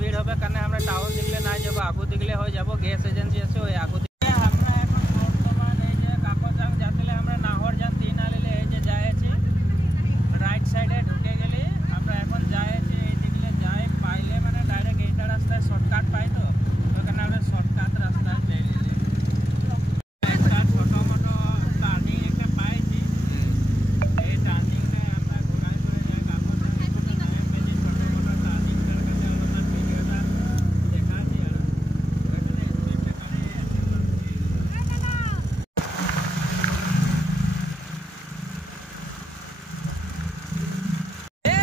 ভিড় হবে কারণে আমরা টাউন দিকলে না যাব, আগু দিকলে হয়ে যাব। গ্যাস এজেন্সি আছে ওই আগু দিকে। আমরা এখন বর্তমান এই যে কাকচাং যাতলে আমরা নাহরজান 3 আলিলে এই যে যাইছি, রাইট সাইডে ঢুকে গেলে আমরা এখন যাইছি এই দিকলে যাই পাইলে মানে ডাইরেক্ট এইটা রাস্তায় শর্টকাট পাই, তো ওখানে আমরা শর্টকাট রাস্তায় যাই। একটা ছোট মোটো টার্নিং একটা পাইছি, এই টার্নিংটা আমরা ঘোরাই করে যাই কাকচাং। ছোট মোটো টার্নিংটার কাছে আমরা ভিডিওটা দেখাচ্ছি আর ওখানে স্পিডটা কানে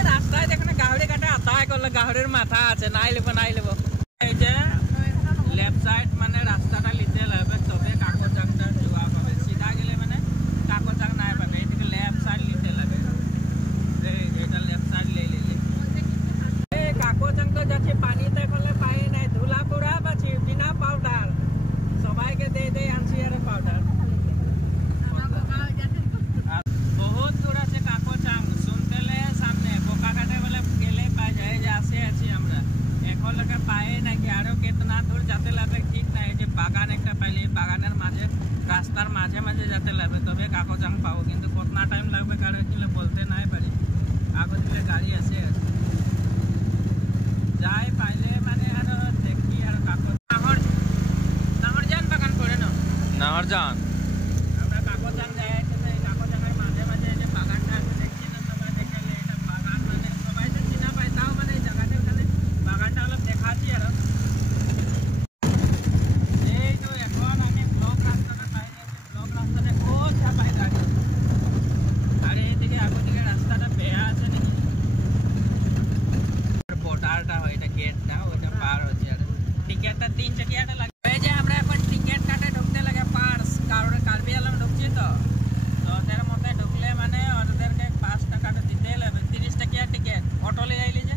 রাস্তায় দেখেন গাহড়ি কাটা আতায় করলে গাহড়ির মাথা আছে, নাই লেবো। এই যে লেফট সাইড মানে রাস্তাটা লিতে লাগবে তবে কাকচাংটা যাওয়া পাবে। সিধা গেলে মানে কাকচাং নাই পাবে, এদিকে লেফট সাইড লিতে লাগে। এইটা লেফট সাইড লিলে এই কাকচাং তো যাচ্ছে পানিতে ফেলে পাই নাই, ধুলা পুরা পাচ্ছি বিনা পাউডার। সবাইকে দে আনছি আর পাউডার। বহুত দূর আছে কাকচাং, শুনতেলে সামনে বোকাঘাটে বলে গেলে পাই যায়। যে আসে আছি আমরা এখন লোকে পাই নাকি আরো কেতনা দূর যেতে লাগবে ঠিক নাই। যে বাগান একটা পাইলে বাগানের মাঝে রাস্তার মাঝে মাঝে যেতে লাগবে তবে কাকচাং পাবো, কিন্তু কতনা টাইম লাগবে কারো কিলে বলতে নাই পারি। আগে দিলে গাড়ি আসে যাই পাইলে মানে আরো দেখি আর নাহরজান বাগান করে না নাহরজান আমরা কাকচাং যাই। কাকচাঙের মাঝে মাঝে যে বাগানটা আছে দেখছি না, সবাই দেখালে এটা বাগান মানে সবাই তো চিনা পায়, তাও মানে এই জায়গাটা ওখানে বাগানটা অলপ দেখাচ্ছি আর এই তো এখন আমি ব্লক রাস্তাটা পাই গেছি। ব্লক রাস্তাটা খুব চাপাই থাকে আর এইদিকে আগের দিকে রাস্তাটা বেয়া আছে নাকি পোর্টালটা হয়, এটা গেটটা ওইটা পার হচ্ছে আর টিকিটটা 3 চাকিয়াটা লাগে। এই যে আমরা এখন টিকিট কাটে ঢুকতে লাগে পার্স, কারণ কালবি আলম ঢুকছি তো ওদের মধ্যে ঢুকলে মানে ওদেরকে 5 টাকাটা দিতে লাগবে। 30 টাকিয়া টিকিট। অটো লে আইলি যে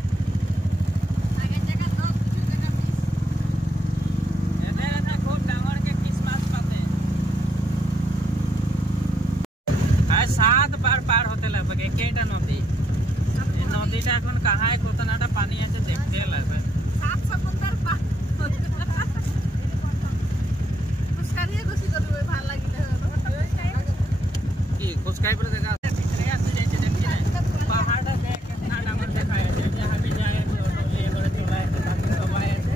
এদের খুব ডাঙরকে ক্রিসমাস পাতে আর 7 বার পার হতে লাগবে একটা নদী। এই নদীটা এখন কাহায় কতনাটা পানি আছে দেখতে লাগবে। 7 সমুদ্র পার খুশকারিয়ে খুশি করবে ভালো লাগিলে কি খুশকাই বলে দেখা আছে যাইছে দেখছি না পাহাড়টা দেখ কেতনা ডাঙর দেখায় আছে। जहां भी जाए तो ले করে চলায় বাকি সবাই আছে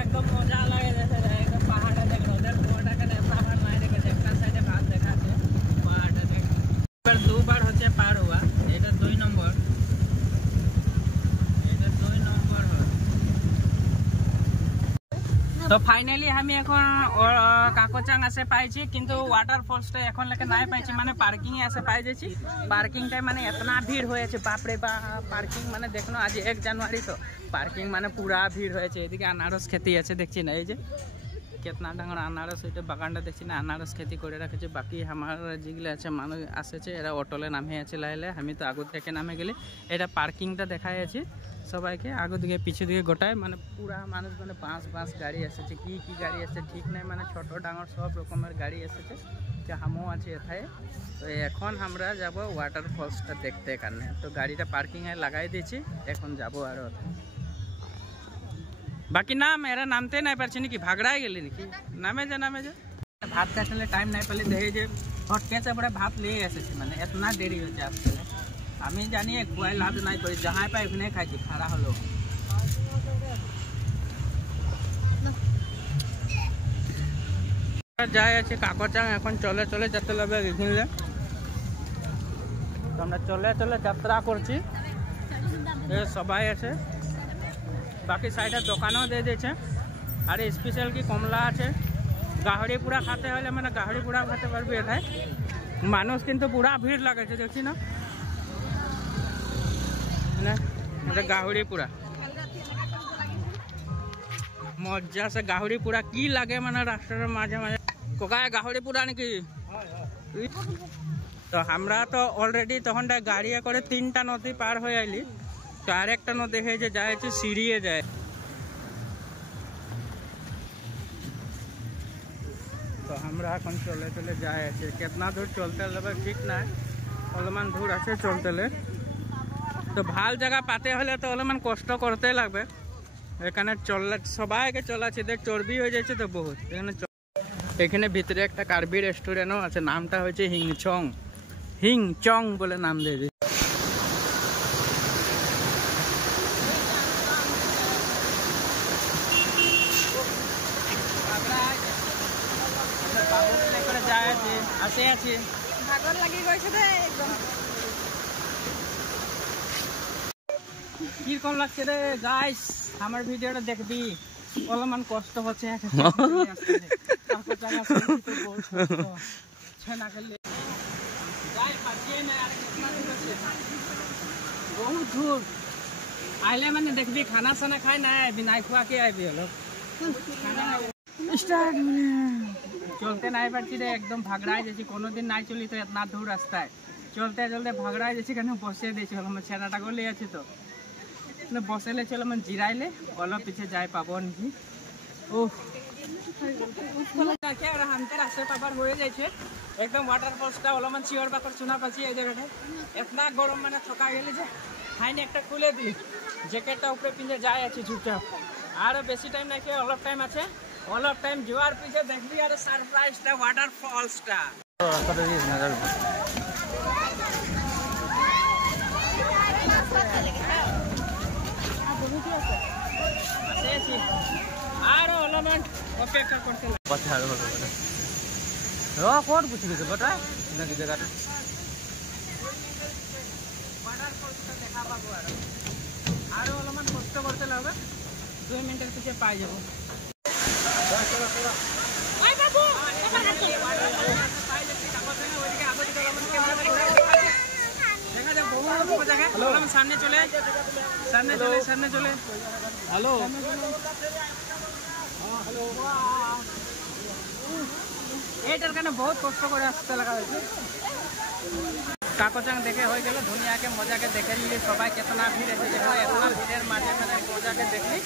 একদম মজা লাগে। जैसे একদম পাহাড়টা দেখ ওদের পুরোটা কেন পাহাড় নাই দেখে একটা সাইডে ভাত দেখাচ্ছে পাহাড়টা দেখ। এবার দুবার হচ্ছে পার हुआ, এটা 2 নম্বর, এটা 2 নম্বর হয়। তো ফাইনালি আমি এখন কাকচাং আসে পাইছি, কিন্তু ওয়াটারফলসটা এখন লেকে নাই পাইছি, মানে পার্কিং আসে পাই যাচ্ছি। পার্কিংটাই মানে এতনা ভিড় হয়েছে বাপরে বা। পার্কিং মানে দেখনো আজ 1 জানুয়ারি তো পার্কিং মানে পুরা ভিড় হয়েছে। এদিকে আনারস খেতে আছে দেখছি না, এই যে কেতনা ডাঙর আনারস, ওইটা বাগানটা দেখছি না আনারস খেতে করে রাখেছে। বাকি আমার যেগুলো আছে মানুষ আসেছে এরা অটোলে নামে আছে লাইলে, আমি তো আগু থেকে নামে গেলে। এটা পার্কিংটা দেখাই আছে সবাইকে, আগু দিকে পিছু দিকে গোটায় মানে পুরা মানুষ মানে বাস গাড়ি এসেছে। কি গাড়ি এসেছে ঠিক নাই, মানে ছোট ডাঙর সব রকমের গাড়ি এসেছে। হামও আছে এথায়। তো এখন আমরা যাব ওয়াটারফলসটা দেখতে কারণে, তো গাড়িটা পার্কিংয়ে লাগাই দিয়েছি, এখন যাব আর বাকি নাম এরা নামতে নাই পারছি নাকি ভাগড়াই গেলি নাকি নামে যা ভাত খাইলে টাইম নাই পেলে দেখে যে হটকে से बड़ा भात ले এসেছি, মানে এতনা দেরি হচ্ছে আসতে। আমি জানি খুয়াই লাভ নাই করি, যাহাই পাই ওখানে খাইছি খাড়া হলো। যাই আছে কাকচাং, এখন চলে যেতে লাগবে এখানে। তো আমরা চলে যাত্রা করছি, সবাই আছে। বাকি সাইডে দোকানও দিয়ে দিয়েছে আর স্পেশাল কি কমলা আছে। গাহড়ি পুরা খাতে হলে মানে গাহড়ি পুরা খেতে পারবি এখানে। মানুষ কিন্তু পুরা ভিড় লাগাচ্ছে দেখছি না, গাহড়ি পুরা মজা সে গাহড়ি পুরা কি লাগে মানে রাস্তার মাঝে মাঝে কোকায় গাহড়ি পুরা নাকি। তো আমরা তো অলরেডি তখন গাড়ি করে 3টা নদী পার হয়ে আইলি, তো আরেকটা নদী হয়ে যে যায় সিঁড়িয়ে যায়। তো আমরা এখন চলে যাই আছে, কেতনা দূর চলতে লাগবে ঠিক নাই, অলমান দূর আছে চলতে। তো ভাল জায়গা পাতে হলে তো অলমান কষ্ট করতে লাগবে, এখানে সবাইকে চলাচ্ছে, দেখ চর্বি হয়ে যাচ্ছে তো বহুত। এখানে ভিতরে একটা কার্বি রেস্টুরেন্টও আছে, নামটা হচ্ছে হিংচং বলে নাম দিয়ে দিচ্ছে। আসে আছে ভাগর লাগি গৈছে রে একদম। কিরকম লাগছে রে গাইস, আমার ভিডিওটা দেখবি, অলপমান কষ্ট হচ্ছে। বহুত দূর আইলে মানে দেখবি খানা চানা খাই নাই আইবি, নাই খোৱাকে আইবি অলপ। চলতে নাই পারছি রে, একদম ভাগড়াই যাচ্ছি। কোনোদিন নাই চলি তো এত দূর রাস্তায়, চলতে চলতে ভাগড়াই যাচ্ছি। কেন বসে দিয়েছি আমার ছেলেটাকে লিয়ে আছি তো বসেলে চলো মানে জিরাইলে অলপ পিছে যাই পাবো নাকি। ও হামতে রাস্তা পাবার হয়ে যাইছে একদম। ওয়াটারফলসটা অলপমান চিওর বাকর চুনা পাচ্ছি এই জায়গাটা। এতনা গরম মানে ঠকা গেলে যে হাইনে একটা খুলে দিই, জ্যাকেটটা উপরে পিঁধে যাই আছি চুপচাপ। আর বেশি টাইম নাকি, অলপ টাইম আছে। অলপ টাইম যাওয়ার পিছে দেখবি আর সারপ্রাইজটা ওয়াটারফলসটা। আরো অলপমান অপেক্ষা করতে কোন বুঝি গেছে বটা নাকি জায়গাটা ওয়াটারফলসটা দেখা পাবো। আরো অলপমান কষ্ট করতে লাগবে, 2 মিনিটের পিছিয়ে পাই যাবো। সামনে চলে হ্যালো এইটার কারণে বহুত কষ্ট করে আসতে লাগা হয়েছে। কাকচাং দেখে হয়ে গেল, দুনিয়াকে মজাকে দেখে নিলি সবাই কেতনা ভিড় এসেছে। এতনা ভিড়ের মাঝে মানে মজাকে দেখলি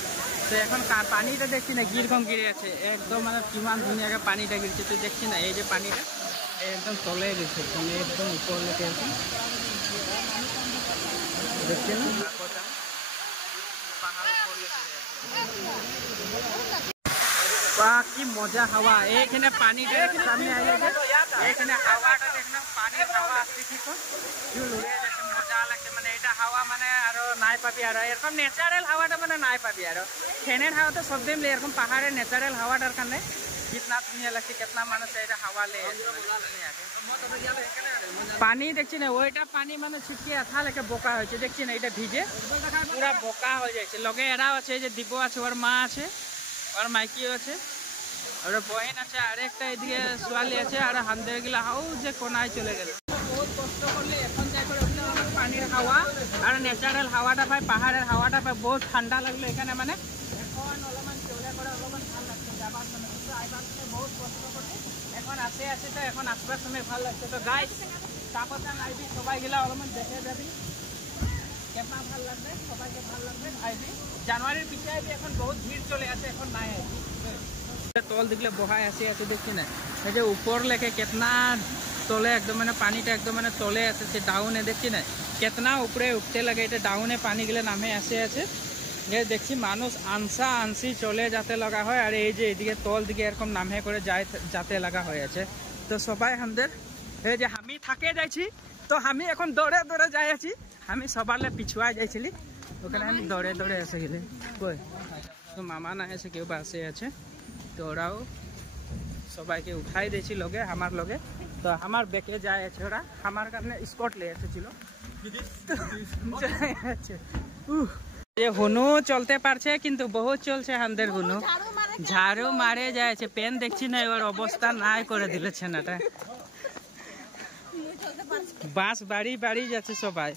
তো এখন পানিটা দেখছি না কিরকম গিরে আছে একদম, মানে কিমান ধুনিয়াকে পানিটা গিরছে তুই দেখছি না। এই যে পানিটা একদম তলে গেছে, তলে একদম উপর লেগে আছে দেখছি না। কি মজা হাওয়া এইখানে পানিটা সামনে আইলে এইখানে হাওয়াটা দেখলাম, পানির হাওয়া আসছে কি মজা লাগছে। মানে এটা হাওয়া মানে আরো নাই পাবি, আর এরকম ন্যাচারাল হাওয়াটা মানে নাই পাবি। আর ফ্যানের হাওয়া তো সব দিন এরকম পাহাড়ের ন্যাচারাল হাওয়াটার কারণে কিতনা ধুনিয়া লাগছে, কেতনা মানুষ এটা হাওয়া লে পানি দেখছি না। ওইটা পানি মানে ছিটকে আঠা লেখে বোকা হয়েছে দেখছি না, এটা ভিজে পুরা বোকা হয়ে যাচ্ছে। লগে এরাও আছে, যে দিব আছে, ওর মা আছে, ওর মাইকিও আছে, ওর বহিন আছে, আর একটা এদিকে ছোৱালী আছে, আর হামদের গিলা হাও যে কোনায় চলে গেল। বহুত কষ্ট করলে এখন যাই করে পানির হাওয়া আর ন্যাচারাল হাওয়াটা পাই, পাহাড়ের হাওয়াটা পাই, বহুত ঠান্ডা লাগলো এখানে। মানে এখন অলপমান চলে করে অলপমান ভাল লাগছে যাবার সময়, কিন্তু আইবার সময় বহুত কষ্ট করলে এখন আসে তো এখন আসবার সময় ভাল লাগছে। তো গাইস কাকচাং আইবি, সবাই গিলা অলপমান দেখে যাবি, কেমন ভাল লাগবে, সবাইকে ভাল লাগবে। আইবি জানুয়ারির পিছিয়ে আইবি, এখন বহুত ভিড় চলে আছে, এখন নাই আইবি। তল দেখলে বহাই আছে দেখছি না, এই যে উপর লেখে কেতনা তলে একদম মানে পানিটা একদম মানে তলে আছে, ডাউনে দেখছি না কেতনা উপরে উঠতে লাগে। এটা ডাউনে পানি গেলে নামে আছে যে দেখছি মানুষ আনসি চলে যেতে লাগা হয়, আর এই যে এদিকে তল দিকে এরকম নামে করে যাতে লাগা হয়ে আছে। তো সবাই আমাদের এই যে আমি থাকে যাইছি, তো আমি এখন দৌড়ে দৌড়ে যাই আছি। আমি সবারলে পিছুয়া যাইছিলি, ওখানে আমি দৌড়ে দৌড়ে এসে গেলি। কই তো মামা না এসে কেউ বা আছে, তো ওরাও সবাইকে উঠাই দিয়েছি লগে আমার লগে। তো আমার বেঁকে যায় আছে, ওরা আমার কারণে স্কট লে এসেছিল। হুনু চলতে পারছে কিন্তু বহুত চলছে আমাদের হুনু, ঝাড়ু মারে যাচ্ছে। পেন দেখছি না, এবার অবস্থা নাই করে দিল ছেনাটা। বাস বাড়ি যাচ্ছে সবাই।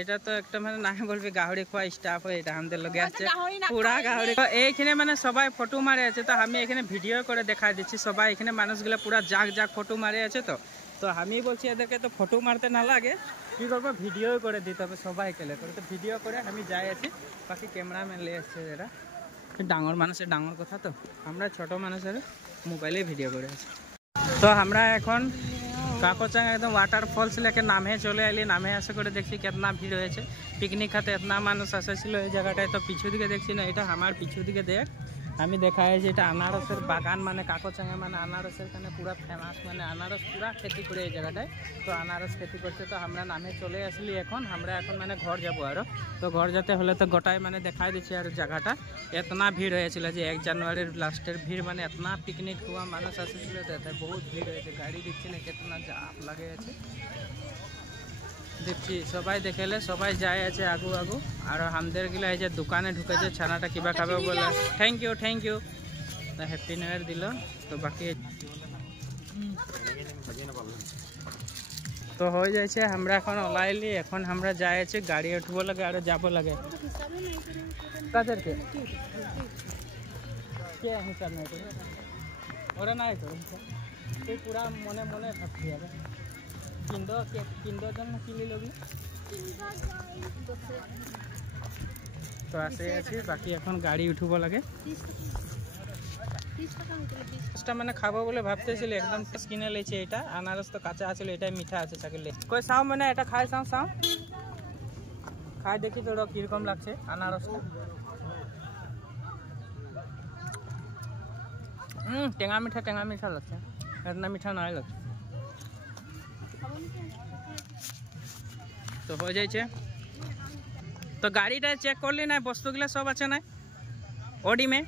এটা তো একটা মানে না বলবি গাহরি খোয়া স্টাফ হয়, এটা আমাদের লগে আছে পুরা গাহরি। এইখানে মানে সবাই ফটো মারে আছে, তো আমি এখানে ভিডিও করে দেখাই দিচ্ছি। সবাই এখানে মানুষগুলো পুরা জাক ফটো মারে আছে। তো আমি বলছি এদেরকে তো ফটো মারতে না লাগে, কি করবো ভিডিও করে দিতে হবে সবাইকে করে। তো ভিডিও করে আমি যাই আছি, বাকি ক্যামেরাম্যান লে আসছে এরা। ডাঙর মানুষের ডাঙর কথা, তো আমরা ছোট মানুষের মোবাইলে ভিডিও করে আছি। তো আমরা এখন কাকচাং একদম ওয়াটারফলস লেকে নামে চলে এলি, নামে আসে করে দেখছি কেতনা ভিড় হয়েছে। পিকনিক খাতে এতনা মানুষ আসেছিল এই জায়গাটায়। তো পিছু দিকে দেখছি না, এটা আমার পিছু দিকে দেখ আমি দেখা যে এটা আনারসের বাগান, মানে কাকচাঙে মানে আনারসের কারণে পুরা ফেমাস, মানে আনারস পুরা খেতি করে এই জায়গাটায়। তো আনারস খেতি করছে, তো আমরা নামে চলে আসলি এখন। আমরা এখন মানে ঘর যাবো আরো। তো ঘর যেতে হলে তো গোটাই মানে দেখাই দিচ্ছি আর জায়গাটা এতনা ভিড় হয়েছিল যে 1 জানুয়ারির লাস্টের ভিড়, মানে এতনা পিকনিক हुआ মানুষ আসছিল, তো এতে বহুত ভিড় হয়েছে। গাড়ি দিচ্ছি না কেতনা জাম লাগে আছে দেখছি। সবাই দেখেলে সবাই যায় আছে আগু আগু। আর আমাদের গিলা এই যে দোকানে ঢুকেছে, ছানাটা কিবা খাবে বলে thank you happy new year দিল। তো বাকি তো হয়ে যাচ্ছে, আমরা এখন ওলাইলি। এখন আমরা যাই আছে, গাড়ি উঠবো লাগে আর যাব লাগে। তাদেরকে কে হিসাব নাই করে ওরা নাই তো তুই পুরা মনে মনে থাকবি। আর কিনদো জন্য কিনি লবি তো আসে আছে। বাকি এখন গাড়ি উঠব লাগে। মানে খাবো বলে ভাবতেছিল, একদম কিনে লেছে। এটা আনারস তো কাঁচা আছে, এটাই মিঠা আছে চাকলে। কই চাও মানে এটা খাই চাও খাই দেখি তো কিরকম লাগছে আনারসটা। টেঙা মিঠা লাগছে, এতনা মিঠা নাই লাগছে। তো হয়ে যাইছে। তো গাড়িটা চেক করলি না, বস্তুগুলো সব আছে না ওডি মে।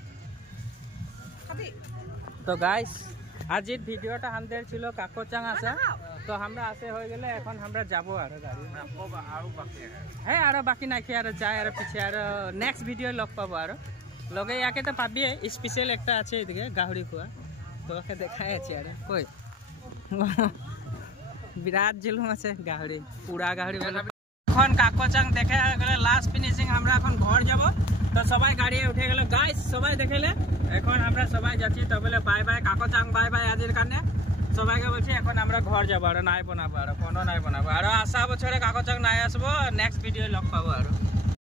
তো গাইস আজির ভিডিওটা আমাদের ছিল কাকচাং আসা। তো আমরা আসে হয়ে গেলে এখন আমরা যাবো আর গাড়ি হ্যাঁ আরো বাকি নাকি আর যাই আর পিছিয়ে আর নেক্সট ভিডিও লগ পাবো। আর লগে ইয়াকে তো পাবি, স্পেশাল একটা আছে এদিকে গাহরি খোয়া, তো ওকে দেখাই আছে। আর কই বিরাট জেলুম আছে গাহরি, পুরা গাহরি। এখন কাকচাং দেখে গেলে লাস্ট ফিনিশিং, আমরা এখন ঘর যাব। তো সবাই গাড়ি উঠে গেল গাইস, সবাই দেখেলে। এখন আমরা সবাই যাচ্ছি, তো বলে bye bye Kakchang, bye bye আজির কারণে সবাইকে বলছি। এখন আমরা ঘর যাবো, আর নাই বানাবো, আর কোনো নাই বানাবো। আর আসা বছরে কাকচাং নাই আসবো, নেক্সট ভিডিও লগ পাবো। আর